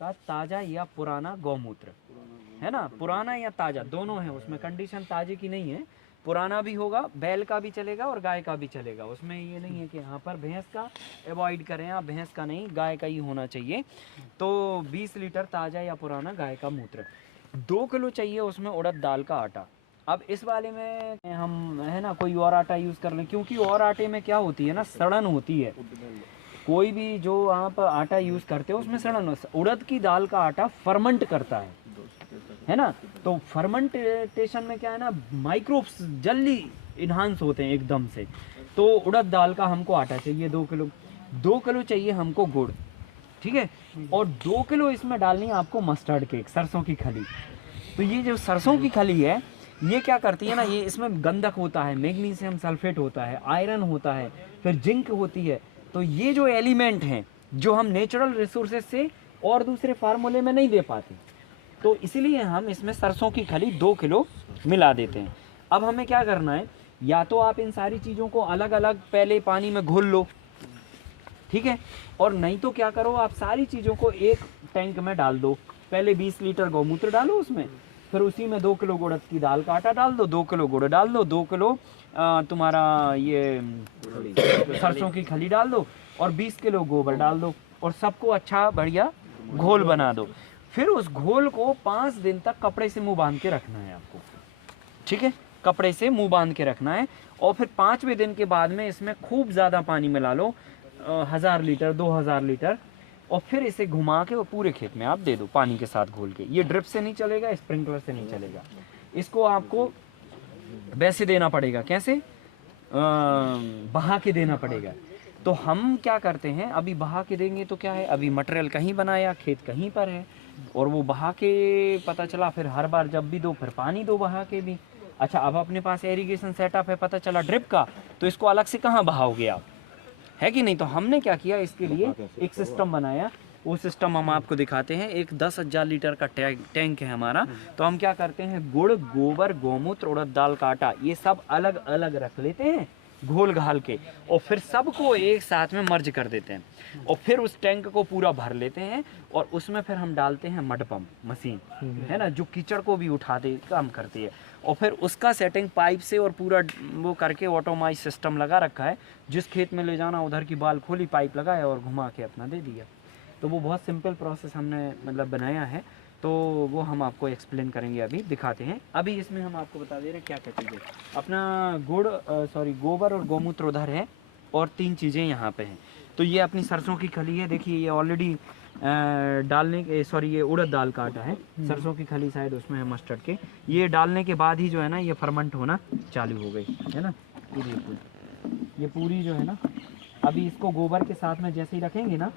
का ताज़ा या पुराना गौमूत्र, है ना, पुराना या ताज़ा दोनों है, उसमें कंडीशन ताजे की नहीं है, पुराना भी होगा, बैल का भी चलेगा और गाय का भी चलेगा, उसमें ये नहीं है कि यहाँ पर भैंस का अवॉइड करें आप, भैंस का नहीं, गाय का ही होना चाहिए। तो 20 लीटर ताज़ा या पुराना गाय का मूत्र, 2 किलो चाहिए उसमें उड़द दाल का आटा। अब इस वाले में हम है ना कोई और आटा यूज़ कर लें, क्योंकि और आटे में क्या होती है ना, सड़न होती है, कोई भी जो आप आटा यूज़ करते हो उसमें सड़न, उड़द की दाल का आटा फर्मेंट करता है ना, तो फर्मेंटेशन में क्या है ना, माइक्रोब्स जल्दी इन्हांस होते हैं एकदम से। तो उड़द दाल का हमको आटा चाहिए 2 किलो, 2 किलो चाहिए हमको गुड़, ठीक है, और 2 किलो इसमें डालनी है आपको मस्टर्ड केक, सरसों की खली। तो ये जो सरसों की खली है ये क्या करती है ना, ये इसमें गंधक होता है, मैग्नीशियम सल्फेट होता है, आयरन होता है, फिर जिंक होती है, तो ये जो एलिमेंट हैं जो हम नेचुरल रिसोर्सेज से और दूसरे फार्मूले में नहीं दे पाते, तो इसीलिए हम इसमें सरसों की खली 2 किलो मिला देते हैं। अब हमें क्या करना है, या तो आप इन सारी चीज़ों को अलग अलग पहले पानी में घोल लो, ठीक है, और नहीं तो क्या करो, आप सारी चीज़ों को एक टैंक में डाल दो, पहले 20 लीटर गौमूत्र डालो उसमें, फिर उसी में 2 किलो उड़द की दाल का आटा डाल दो, 2 किलो गुड़ डाल दो, 2 किलो तुम्हारा ये सरसों की खली डाल दो, और 20 किलो गोबर डाल दो, और सबको अच्छा बढ़िया घोल बना दो। फिर उस घोल को 5 दिन तक कपड़े से मुंह बांध के रखना है आपको, ठीक है, कपड़े से मुंह बांध के रखना है, और फिर 5वें दिन के बाद में इसमें खूब ज़्यादा पानी मिला लो, 1000 लीटर 2000 लीटर, और फिर इसे घुमा के वो पूरे खेत में आप दे दो पानी के साथ घोल के। ये ड्रिप से नहीं चलेगा, स्प्रिंकलर से नहीं चलेगा, इसको आपको वैसे देना पड़ेगा, कैसे, बहा के देना पड़ेगा। तो हम क्या करते हैं, अभी बहा के देंगे तो क्या है, अभी मटेरियल कहीं बनाया, खेत कहीं पर है, और वो बहा के पता चला फिर हर बार जब भी दो फिर पानी दो बहा के भी। अच्छा, अब अपने पास इरिगेशन सेटअप है, पता चला ड्रिप का, तो इसको अलग से कहाँ बहाओगे आप, है कि नहीं। तो हमने क्या किया, इसके लिए एक सिस्टम बनाया, वो सिस्टम हम आपको दिखाते हैं। एक 10,000 लीटर का टैंक है हमारा। तो हम क्या करते हैं, गुड़, गोबर, गौमूत्र, उड़द दाल का आटा, ये सब अलग अलग रख लेते हैं घोल घाल के, और फिर सबको एक साथ में मर्ज कर देते हैं, और फिर उस टैंक को पूरा भर लेते हैं, और उसमें फिर हम डालते हैं मड पंप मशीन, है ना, जो कीचड़ को भी उठा दे काम करती है, और फिर उसका सेटिंग पाइप से और पूरा वो करके ऑटोमाइज सिस्टम लगा रखा है, जिस खेत में ले जाना उधर की बाल खोली, पाइप लगाया और घुमा के अपना दे दिया। तो वो बहुत सिंपल प्रोसेस हमने मतलब बनाया है, तो वो हम आपको एक्सप्लेन करेंगे, अभी दिखाते हैं। अभी इसमें हम आपको बता दे रहे हैं क्या क्या चीज़ें, अपना गोबर और गौमूत्र उधर है, और 3 चीज़ें यहाँ पे हैं। तो ये अपनी सरसों की खली है, देखिए ये ऑलरेडी डालने के ये उड़द दाल का आटा है, सरसों की खली शायद उसमें है मस्टर्ड के, ये डालने के बाद ही जो है ना ये फर्मेंट होना चालू हो गई है ना। ये देखो, ये पूरी जो है ना, अभी इसको गोबर के साथ में जैसे ही रखेंगे ना,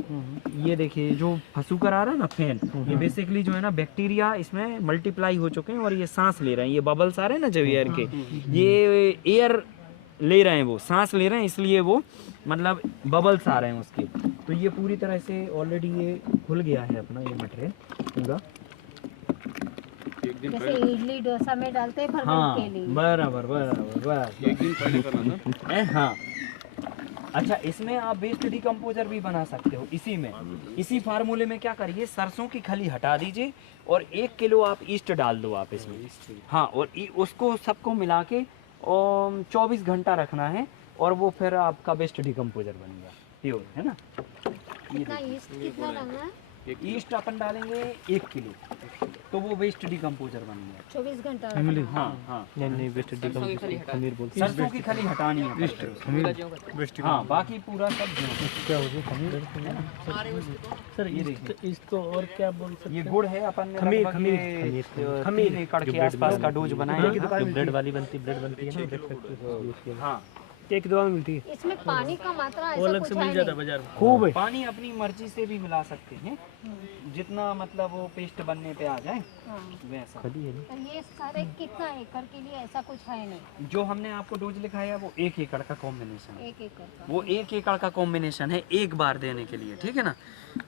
ये देखिए जो फसूकर आ रहा है ना फैन, ये बेसिकली जो है ना बैक्टीरिया इसमें मल्टीप्लाई हो चुके हैं, और ये सांस ले रहे हैं, ये बबल्स आ रहे हैं ना जब एयर के, ये एयर ले रहे हैं, वो सांस ले रहे हैं, इसलिए वो मतलब बबल्स आ रहे हैं उसके। तो ये पूरी तरह से ऑलरेडी ये खुल गया है अपना ये मटेरियल पूरा, जैसे इडली डोसा में डालते हैं फर्मेंट हाँ के लिए। बराबर बराबर बराबर, एक दिन पहले करना था। हाँ। अच्छा, इसमें आप वेस्ट डिकम्पोजर भी बना सकते हो इसी में, इसी फार्मूले में क्या करिए, सरसों की खली हटा दीजिए, और 1 किलो आप ईस्ट डाल दो आप इसमें, हाँ, और उसको सबको मिला के 24 घंटा रखना है, और वो फिर आपका वेस्ट डिकम्पोजर बनेगा प्योर, है ना। कितना ईस्ट कितना डालना है? ईस्ट अपन डालेंगे 1 किलो, तो वो वेस्ट डिकम्पोजर बन गया। 24 घंटा हाँ हाँ, नहीं वेस्ट खमीर बोलते सरसों की खली हटानी है, हाँ, बाकी पूरा सब क्या हो गया खमीर सर, ये देखिए इसको और क्या बोल सकते ये गुड़ है, अपन ने खमीर, लगभग खमीर, ये खमीर, 3 एकड़ के आसपास का डोज बनाया है। जो ब्रेड वाली बनती है ना ब्रेड फैक्ट्री, हाँ, एक दवा मिलती है, इसमें पानी का मात्रा वो ऐसा अलग कुछ से है मिल जाता है नहीं। बाजार में। खूब है पानी, अपनी मर्जी से भी मिला सकते हैं, जितना मतलब वो पेस्ट बनने पे आ जाए हाँ। वैसा। खली है ना, तो ये सारे कितना एकड़ के लिए ऐसा कुछ है नहीं, जो हमने आपको डोज लिखाया वो 1 एकड़ का कॉम्बिनेशन है, 1 एकड़ का। वो 1 एकड़ का कॉम्बिनेशन है एक बार देने के लिए, ठीक है ना।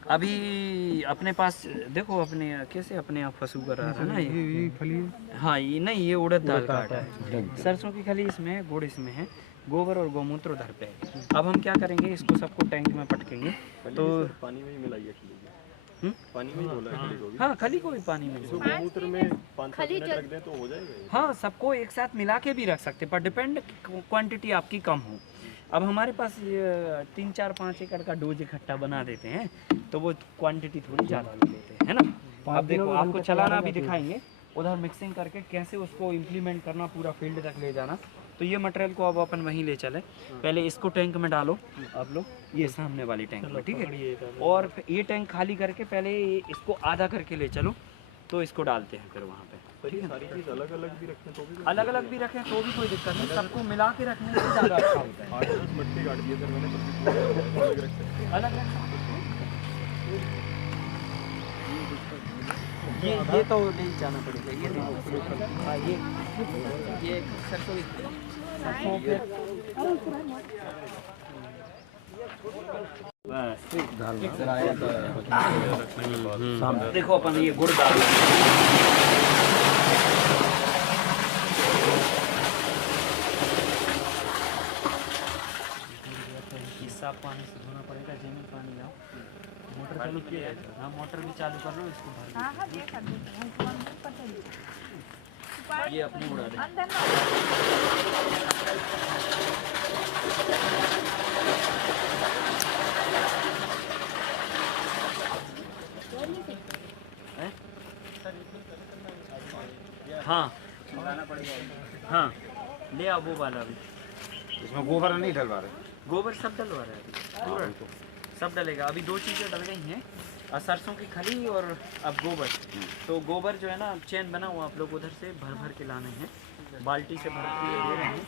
अभी अपने पास देखो, अपने कैसे अपने आप फंसू कर रहा है ना ये खली, हाँ, ये नहीं, ये उड़द दाल का आटा है, सरसों की खली इसमें है, गुड़ इसमें है, गोबर और गौमूत्र उधर पे है। अब हम क्या करेंगे, इसको सबको टैंक में पटकेंगे, तो पानी में ही मिलाइए। पानी में ही धोना है खली को भी। हाँ, खली को भी पानी में इसको धोना। गौमूत्र में 5-7 मिनट रख दें तो हो जाएगा ये? हाँ, सबको एक साथ मिला के भी रख सकते, पर डिपेंड क्वांटिटी आपकी कम हो। अब हमारे पास ये 3-4-5 एकड़ का डोज इकट्ठा बना देते हैं, तो वो क्वांटिटी थोड़ी ज़्यादा ले लेते हैं, है ना। अब देखो, आपको चलाना भी दिखाएंगे, उधर मिक्सिंग करके कैसे उसको इम्प्लीमेंट करना, पूरा फील्ड तक ले जाना। तो ये मटेरियल को अब अपन वहीं ले चले, पहले इसको टैंक में डालो आप लोग, ये सामने वाली टैंक में, ठीक है। और फिर ये टैंक खाली करके पहले इसको आधा करके ले चलो, तो इसको डालते हैं फिर वहाँ पे। तो ये सारी चीज़ अलग-अलग भी रखें तो भी अलग अलग भी रखें तो भी कोई दिक्कत नहीं, सबको मिला के रखने से ज़्यादा अच्छा होता है। 8-10 मटके काट दिए सर मैंने, सबकी अलग रख सकते हैं। अलग रख ये तो नहीं जाना पड़ेगा, ये नहीं। हाँ, ये सरसों बस देखो, अपन ये गुड़ डाल साफ पानी से धोना पड़ेगा। जमीन पानी लाओ, मोटर चालू किया है। हाँ, मोटर भी चालू कर लो, इसको भर हाँ हाँ देख कर देते हैं, इसको हम देख कर देते हैं। ये अपनी उड़ा दे। अंदर ना हैं? हाँ हाँ, ले आओ वो वाला भी। इसमें गोबर नहीं डलवा रहे? गोबर सब डलवा रहा है पूरा, सब डलेगा। अभी 2 चीज़ें डल गई हैं, सरसों की खली और अब गोबर। तो गोबर जो है ना, चैन बना हुआ, आप लोग उधर से भर भर के लाने हैं, बाल्टी से भर के ले रहे हैं।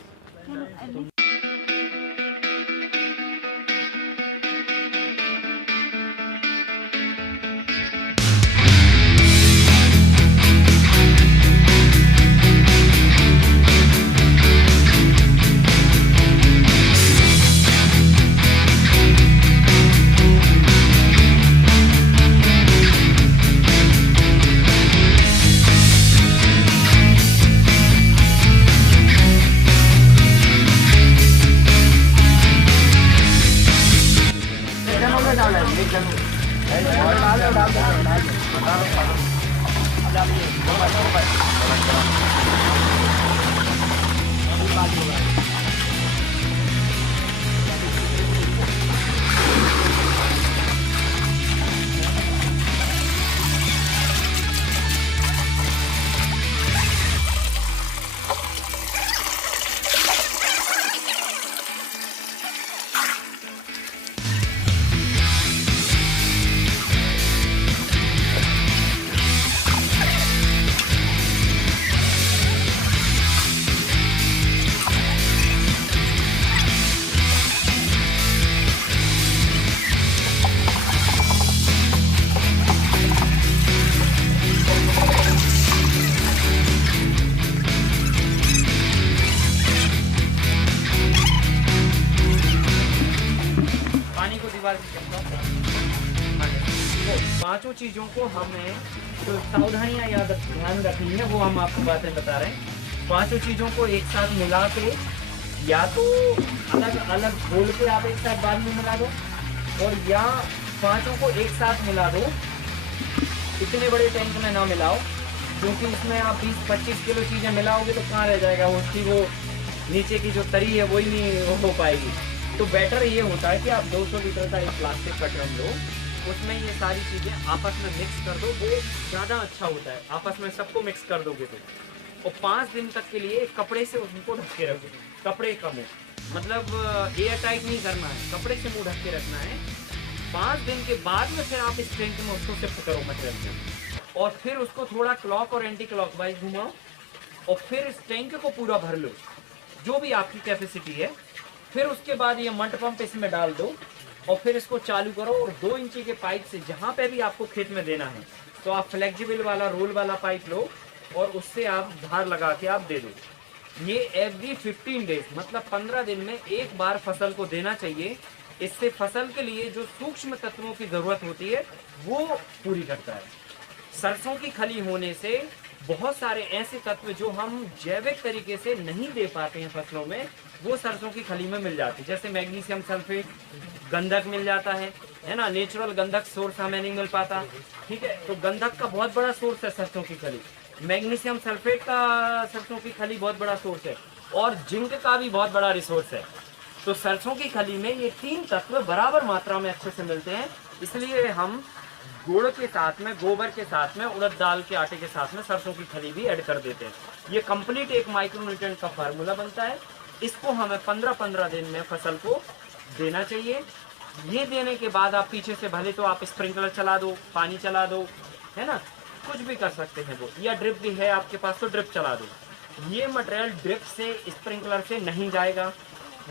पांचों चीजों को हमें जो सावधानियां याद ध्यान रखनी है, वो हम आपको बातें बता रहे हैं। पांचों चीजों को एक साथ मिला के, या तो अलग अलग घोल के आप एक साथ बाद में मिला दो, और या पांचों को एक साथ मिला दो। इतने बड़े टैंक में ना मिलाओ, क्योंकि इसमें आप 20-25 किलो चीजें मिलाओगे तो कहाँ रह जाएगा, उसकी वो नीचे की जो तरी है वही नहीं हो पाएगी। तो बेटर ये होता है कि आप 200 लीटर का एक प्लास्टिक का ड्रम लो, उसमें ये सारी चीज़ें आपस में मिक्स कर दो, वो ज़्यादा अच्छा होता है। आपस में सबको मिक्स कर दोगे तो, और 5 दिन तक के लिए कपड़े से उनको ढक के रखो। कपड़े का मुँह, मतलब एयर टाइट नहीं करना है, कपड़े से मुँह ढक के रखना है। 5 दिन के बाद में फिर आप इस टैंक में उसको शिफ्ट करो मटेरियल में, और फिर उसको थोड़ा क्लॉक और एंटी क्लॉक वाइज घुमाओ, और फिर इस टैंक को पूरा भर लो जो भी आपकी कैपेसिटी है। फिर उसके बाद ये मड पंप इसमें डाल दो, और फिर इसको चालू करो, और 2 इंची के पाइप से जहाँ पे भी आपको खेत में देना है, तो आप फ्लेक्सिबल वाला रोल वाला पाइप लो, और उससे आप धार लगा के आप दे दो। ये एवरी 15 डेज, मतलब 15 दिन में एक बार फसल को देना चाहिए। इससे फसल के लिए जो सूक्ष्म तत्वों की जरूरत होती है वो पूरी करता है। सरसों की खली होने से बहुत सारे ऐसे तत्व जो हम जैविक तरीके से नहीं दे पाते हैं फसलों में, वो सरसों की खली में मिल जाते हैं। जैसे मैग्नीशियम सल्फेट, गंधक मिल जाता है, है ना, नेचुरल गंधक सोर्स हमें नहीं मिल पाता, ठीक है। तो गंधक का बहुत बड़ा सोर्स है सरसों की खली, मैग्नीशियम सल्फेट का सरसों की खली बहुत बड़ा सोर्स है, और जिंक का भी बहुत बड़ा रिसोर्स है। तो सरसों की खली में ये 3 तत्व बराबर मात्रा में अच्छे से मिलते हैं, इसलिए हम गुड़ के साथ में, गोबर के साथ में, उड़द दाल के आटे के साथ में सरसों की खली भी ऐड कर देते हैं। ये कंप्लीट एक माइक्रोन्यूट्रिएंट का फार्मूला बनता है। इसको हमें 15-15 दिन में फसल को देना चाहिए। ये देने के बाद आप पीछे से भले तो आप स्प्रिंकलर चला दो, पानी चला दो, है ना, कुछ भी कर सकते हैं वो, या ड्रिप भी है आपके पास तो ड्रिप चला दो। ये मटेरियल ड्रिप से, स्प्रिंकलर से नहीं जाएगा,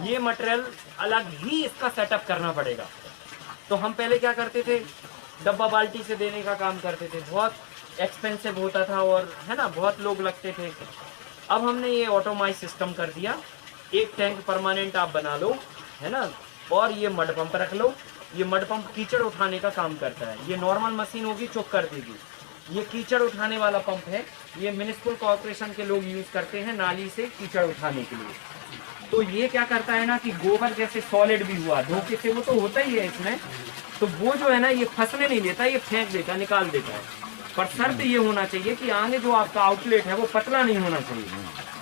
ये मटेरियल अलग ही इसका सेटअप करना पड़ेगा। तो हम पहले क्या करते थे, डब्बा बाल्टी से देने का काम करते थे, बहुत एक्सपेंसिव होता था और है ना, बहुत लोग लगते थे। अब हमने ये ऑटोमाइज सिस्टम कर दिया, एक टैंक परमानेंट आप बना लो, है ना, और ये मड पंप रख लो। ये मड पंप कीचड़ उठाने का काम करता है। ये नॉर्मल मशीन होगी, चुक कर देगी। ये कीचड़ उठाने वाला पंप है, ये म्युनिसिपल कॉर्पोरेशन के लोग यूज करते हैं नाली से कीचड़ उठाने के लिए। तो ये क्या करता है ना कि गोबर जैसे सॉलिड भी हुआ, धोखे से वो तो होता ही है इसमें, तो वो जो है ना ये फंसने नहीं देता, ये फेंक देता, निकाल देता है। पर शर्त ये होना चाहिए कि आगे जो आपका आउटलेट है वो पतला नहीं होना चाहिए।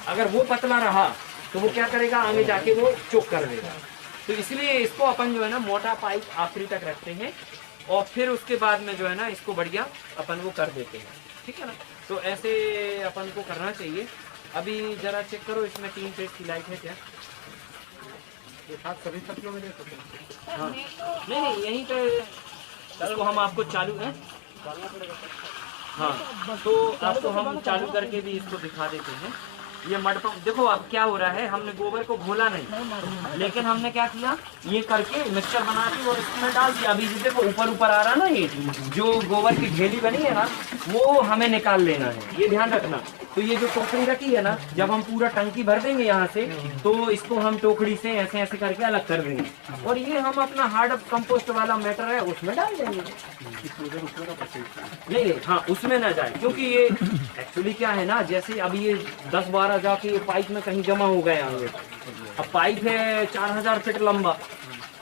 अगर वो पतला रहा तो वो क्या करेगा, आगे जाके वो चोक कर देगा। तो इसलिए इसको अपन जो है ना मोटा पाइप आखिरी तक रखते हैं, और फिर उसके बाद में जो है ना इसको बढ़िया अपन वो कर देते हैं, ठीक है ना। तो ऐसे अपन को करना चाहिए। अभी जरा चेक करो, इसमें 3 फेज की लाइट है क्या? ये साथ सभी फसलों में दे सकते हैं। हाँ, नहीं यहीं पे इसको हम आपको चालू है, हाँ, तो आपको हम चालू करके भी इसको दिखा देते हैं। ये मड पंप देखो अब क्या हो रहा है, हमने गोबर को घोला नहीं, लेकिन हमने क्या किया, ये करके मिक्सचर बना के और इसमें डाल दिया। अभी देखो ऊपर ऊपर आ रहा ना, ये जो गोबर की ढेली बनी है ना वो हमें निकाल लेना है, ये ध्यान रखना। तो ये जो टोकरी रखी है ना, जब हम पूरा टंकी भर देंगे यहाँ से, तो इसको हम टोकरी से ऐसे ऐसे करके अलग कर देंगे, और ये हम अपना हार्ड कंपोस्ट वाला मैटर है उसमें डाल देंगे। नहीं, हाँ उसमें ना जाए, क्योंकि ये एक्चुअली क्या है ना, जैसे अभी ये 10-12 जाके पाइप में कहीं जमा हो गए होंगे। अब पाइप है 4000 फीट लंबा,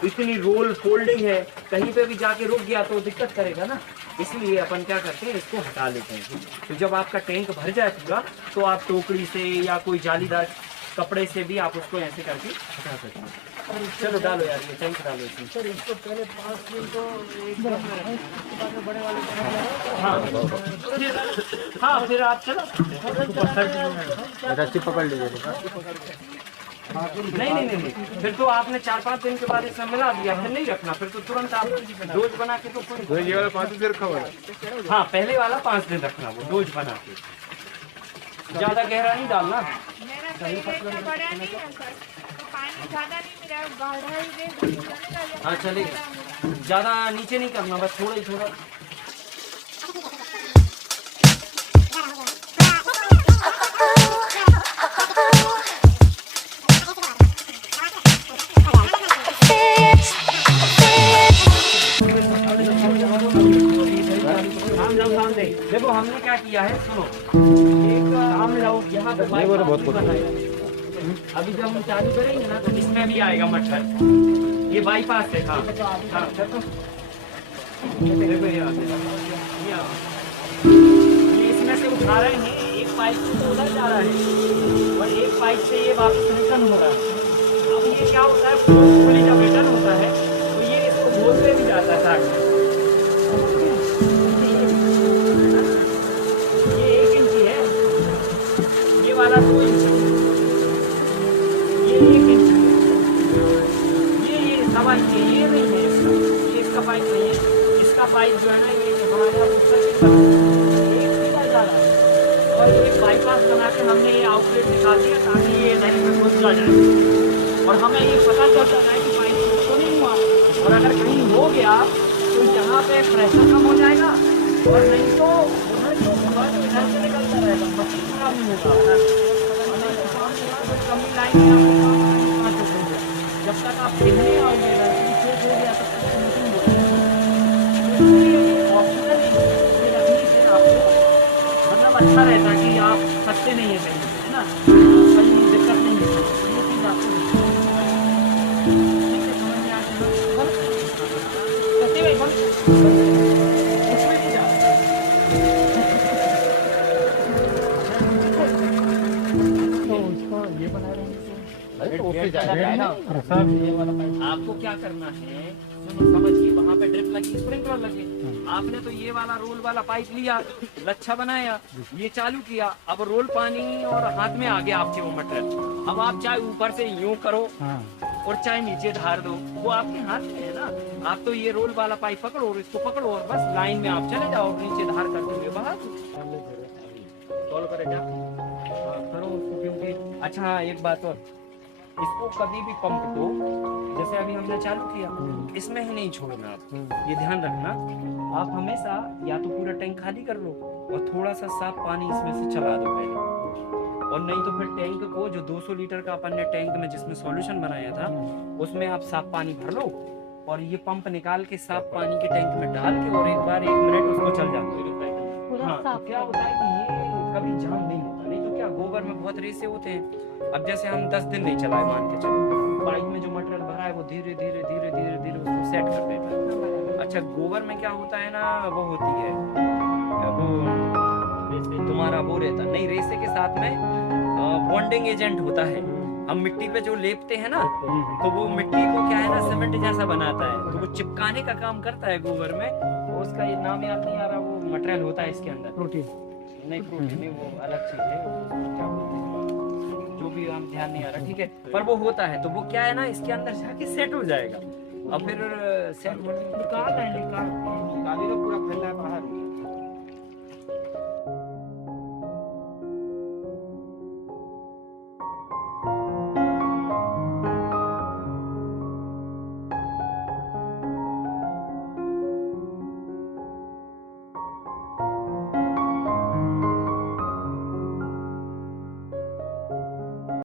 इतनी रोल फोल्डिंग है, कहीं पे भी जाके रुक गया तो दिक्कत करेगा ना। इसलिए अपन क्या करते हैं, इसको हटा लेते हैं। तो जब आपका टैंक भर जाए पूरा, तो आप टोकरी से या कोई जालीदार कपड़े से भी आप उसको ऐसे करके हटा सकते हैं। चलो डालो यार, ये टैंक डालो इसमें। सर इसको पहले 5 दिन तो एकदम बाद में बड़े वाले हाँ फिर आप चलो रस्सी पकड़ लीजिए। नहीं, फिर तो आपने 4-5 दिन के बाद इसमें मिला दिया, फिर नहीं रखना, फिर तो तुरंत आप डोज बना के तो ये वाला 5 दिन रखा हुआ है। हाँ पहले वाला 5 दिन रखना, वो डोज बना के, ज्यादा गहरा नहीं डालना। मेरा तो इतना बड़ा नहीं है सर, तो पानी ज़्यादा नहीं मिला, गाढ़ा ही दे दो। हाँ चलेगा, ज्यादा नीचे नहीं करना, बस थोड़ा ही थोड़ा। देखो हमने क्या किया है, सुनो, एक सामने जाओ, यहाँ पे बहुत अभी जब हम चालू करेंगे ना तो इसमें भी आएगा मटर, ये बाईपास है। हाँ देखो ये इसमें से उठा रहे हैं, एक पाइप से तो उधर जा रहा है और एक पाइप से ये वापस रिटर्न हो रहा है। अब ये क्या होता है, फुली जब रिटर्न होता है तो ये इसको बोलते भी जाता है साथ में। ये 1 इंची है, ये वाला 2 इंच, ये 1 इंच, ये 1.25 इंच, ये नहीं है इसका, ये इसका पाइप नहीं है। इसका पाइप जो है ना ये हमारे एक सीधा जा रहा है और एक बाईपास बना के हमने ये आउटलेट निकाल दिया ताकि ये नहीं में घुस जाए और हमें ये पता चलता है कि पाइप तो नहीं हुआ, और अगर कहीं हो गया तो यहाँ पे प्रेशर कम हो जाएगा और नहीं तो उधर जो इधर से निकलता रहेगा, मशीन खराब नहीं होगा। कमी लाइन में आपको काम करना चाहिए, जब तक आप खेलने आओगे हो गया तब तक मशीन ऑप्शनल रखने से आपको मतलब अच्छा रहता है कि आप सकते नहीं है कहीं, है ना, कहीं दिक्कत नहीं है, ये चीज़ आपको ठीक है, समझ में आ जाएगा। आपको क्या करना है, सुनो समझिए, वहाँ पे ड्रिप लगी, स्प्रिंकलर लगे, आपने तो ये वाला रोल वाला पाइप लिया, लच्छा बनाया, ये चालू किया, अब रोल पानी और हाथ में आ गया आपके वो मटेरियल। अब आप चाहे ऊपर से यूं करो और चाहे नीचे धार दो, वो आपके हाथ में है ना। आप तो ये रोल वाला पाइप पकड़ो और इसको पकड़ो और बस लाइन में आप चले जाओ, नीचे धार करते हुए बाहर सॉल्व करे क्या करो उसको, क्योंकि अच्छा हाँ एक बात और, इसको कभी भी पंप को जैसे अभी हमने चालू किया इसमें ही नहीं छोड़ना आप, ये ध्यान रखना। आप हमेशा या तो पूरा टैंक खाली कर लो और थोड़ा सा साफ पानी इसमें से चला दो पहले, और नहीं तो फिर टैंक को जो 200 लीटर का अपन ने टैंक में जिसमें सॉल्यूशन बनाया था उसमें आप साफ पानी भर लो और ये पंप निकाल के साफ पानी के टैंक में डाल के और एक बार 1 मिनट उसको चल जाते। हाँ तो क्या होता है कि ये कभी जाम नहीं होता, नहीं तो क्या गोबर में बहुत रेसे होते हैं। अब जैसे हम 10 दिन नहीं चलाए मान के चलो, पाइप में जो मटेरियल भरा है वो धीरे धीरे धीरे धीरे धीरे उसको सेट कर देता है। अच्छा गोबर में क्या होता है ना, वो होती है वो तुम्हारा वो रहता नहीं, रेसे के साथ में बॉन्डिंग एजेंट होता है। हम मिट्टी पे जो लेपते हैं ना तो वो मिट्टी को क्या है ना सीमेंट जैसा बनाता है, तो वो चिपकाने का काम करता है गोबर में। तो उसका ये नाम याद नहीं आ रहा, वो मटेरियल होता है इसके अंदर, प्रोटीन नहीं, प्रोटीन नहीं, वो अलग चीज है, क्या बोलते हैं जो भी हम ध्यान नहीं आ रहा, ठीक है, पर वो होता है। तो वो क्या है ना इसके अंदर जाके सेट हो जाएगा और फिर सेट निकाल काली तो पूरा फैला है